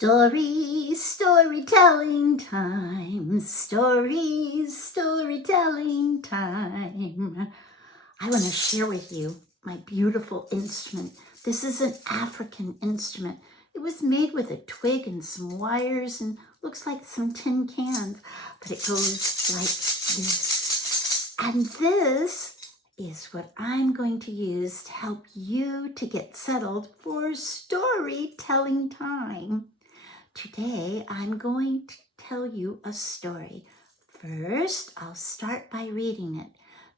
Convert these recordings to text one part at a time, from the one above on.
Storytelling time. Storytelling time. I want to share with you my beautiful instrument. This is an African instrument. It was made with a twig and some wires and looks like some tin cans, but it goes like this. And this is what I'm going to use to help you to get settled for storytelling time. Today, I'm going to tell you a story. First, I'll start by reading it.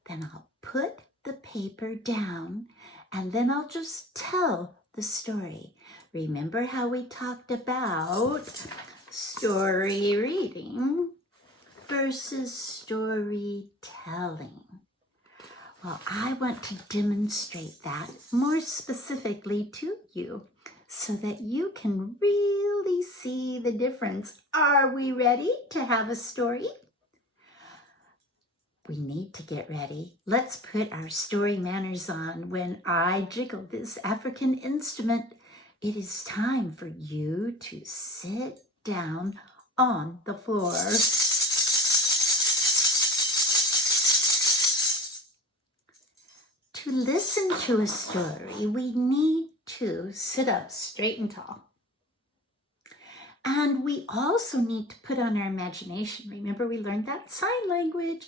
Then I'll put the paper down, and then I'll just tell the story. Remember how we talked about story reading versus storytelling? Well, I want to demonstrate that more specifically to you so that you can really see the difference. Are we ready to have a story? We need to get ready. Let's put our story manners on. When I jiggle this African instrument, it is time for you to sit down on the floor. To listen to a story, we need to sit up straight and tall. And we also need to put on our imagination. Remember, we learned that sign language.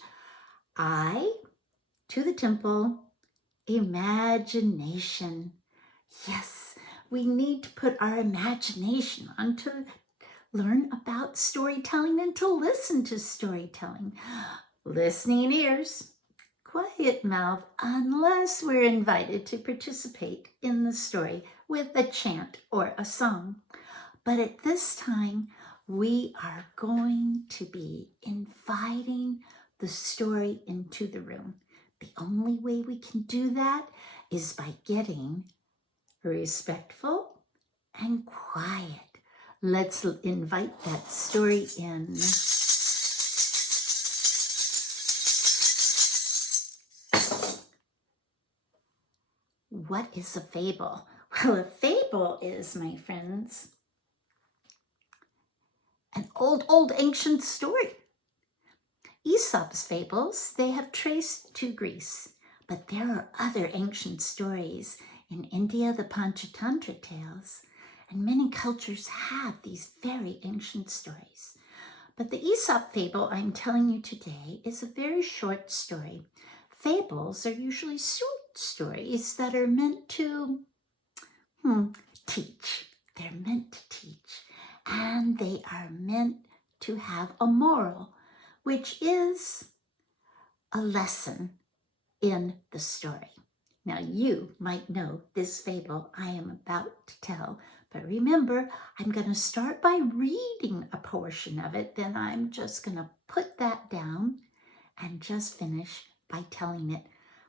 I to the temple, imagination. Yes, we need to put our imagination on to learn about storytelling and to listen to storytelling. Listening ears, quiet mouth, unless we're invited to participate in the story with a chant or a song. But at this time, we are going to be inviting the story into the room. The only way we can do that is by getting respectful and quiet. Let's invite that story in. What is a fable? Well, a fable is, my friends, an old ancient story. Aesop's fables, they have traced to Greece, but there are other ancient stories. In India, the Panchatantra tales, and many cultures have these very ancient stories. But the Aesop fable I'm telling you today is a very short story. Fables are usually short stories that are meant to teach. They're meant to teach, and they are meant to have a moral, which is a lesson in the story. Now, you might know this fable I am about to tell, but remember, I'm going to start by reading a portion of it, then I'm just going to put that down and just finish by telling it.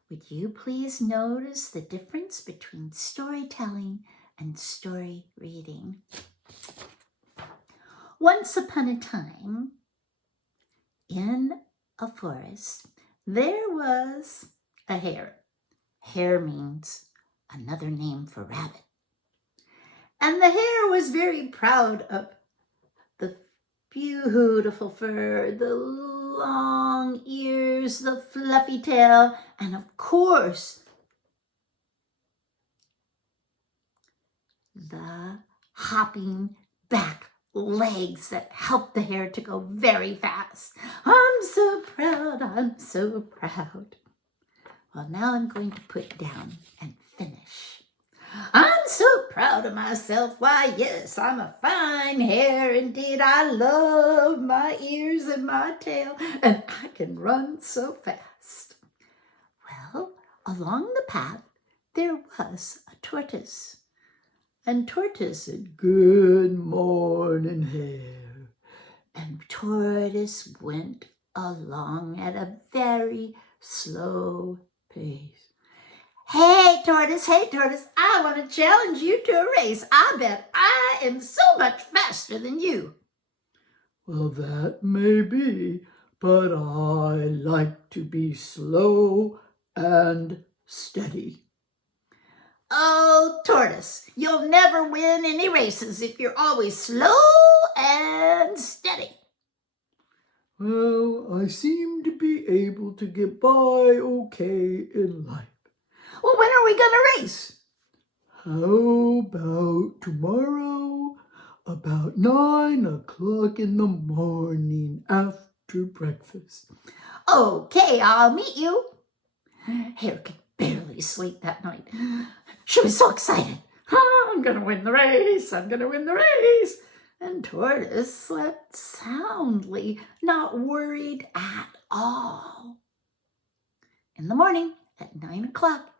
Would you please notice the difference between storytelling and story reading? Once upon a time, in a forest, there was a hare. Hare means another name for rabbit. And the hare was very proud of the beautiful fur, the long ears, the fluffy tail, and of course, the hopping back legs that help the hare to go very fast. I'm so proud, I'm so proud. Well, now I'm going to put down and finish. I'm so proud of myself. Why, yes, I'm a fine hare indeed. I love my ears and my tail, and I can run so fast. Well, along the path, there was a tortoise. And Tortoise said, "Good morning, Hare." And Tortoise went along at a very slow pace. Hey, Tortoise, I want to challenge you to a race. I bet I am so much faster than you. Well, that may be, but I like to be slow and steady. Oh, Tortoise, you'll never win any races if you're always slow and steady. Well, I seem to be able to get by okay in life. Well, when are we going to race? How about tomorrow, about 9 o'clock in the morning after breakfast? Okay, I'll meet you. Hare could barely sleep that night. She was so excited. I'm going to win the race. I'm going to win the race. And Tortoise slept soundly, not worried at all. In the morning, at 9 o'clock,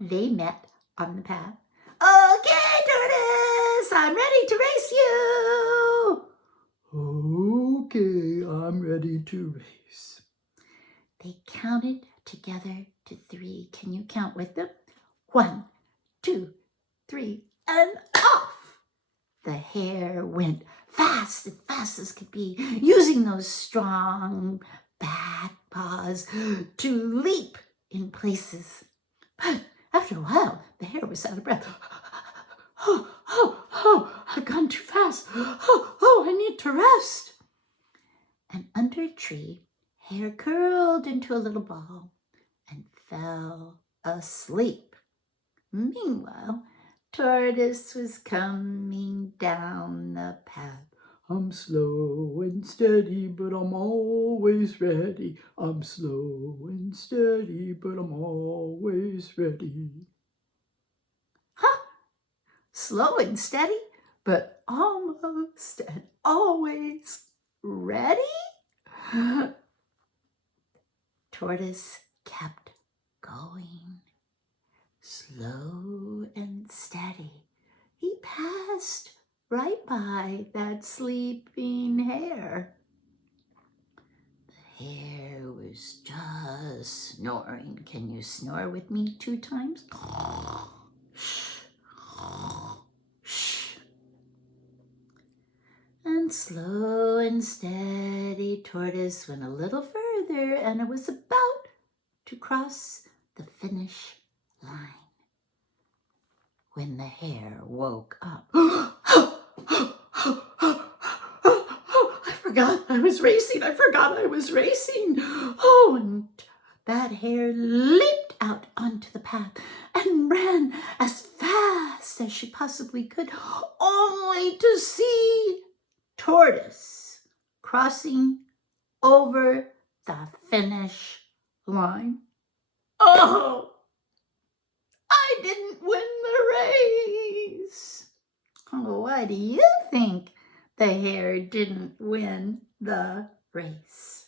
they met on the path. Okay, Tortoise, I'm ready to race you. Okay, I'm ready to race. They counted together to 3. Can you count with them? 1, 2, 3, and off! The hare went fast as could be, using those strong back paws to leap in places. But after a while, the hare was out of breath. I've gone too fast. I need to rest. And under a tree, Hare curled into a little ball and fell asleep. Meanwhile, Tortoise was coming down the path. I'm slow and steady, but I'm always ready. I'm slow and steady, but I'm always ready. Slow and steady, but almost and always ready? Tortoise kept going. Slow and steady, he passed right by that sleeping hare. The hare was just snoring. Can you snore with me 2 times? And slow and steady, Tortoise went a little further, and it was about to cross the finish line when the hare woke up. I forgot I was racing. Oh, and that hare leaped out onto the path and ran as fast as she possibly could, only to see Tortoise crossing over the finish line. Oh, I didn't win the race. Oh, why do you think the hare didn't win the race?